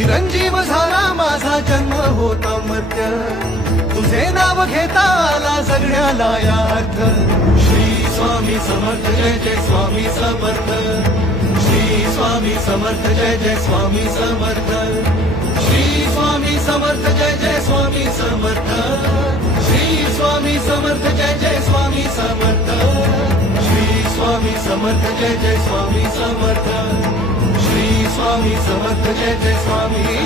चिरंजीव झाला माझा जन्म होता मर्त्य, तुझे नाव घेता आला जगण्याला यार्थ. श्री स्वामी समर्थ जय जय स्वामी समर्थ. श्री स्वामी समर्थ जय जय स्वामी समर्थ. श्री स्वामी समर्थ जय जय स्वामी समर्थ. श्री स्वामी समर्थ जय जय स्वामी समर्थ. श्री स्वामी समर्थ जय जय स्वामी समर्थ. श्री स्वामी समर्थ जय जय स्वामी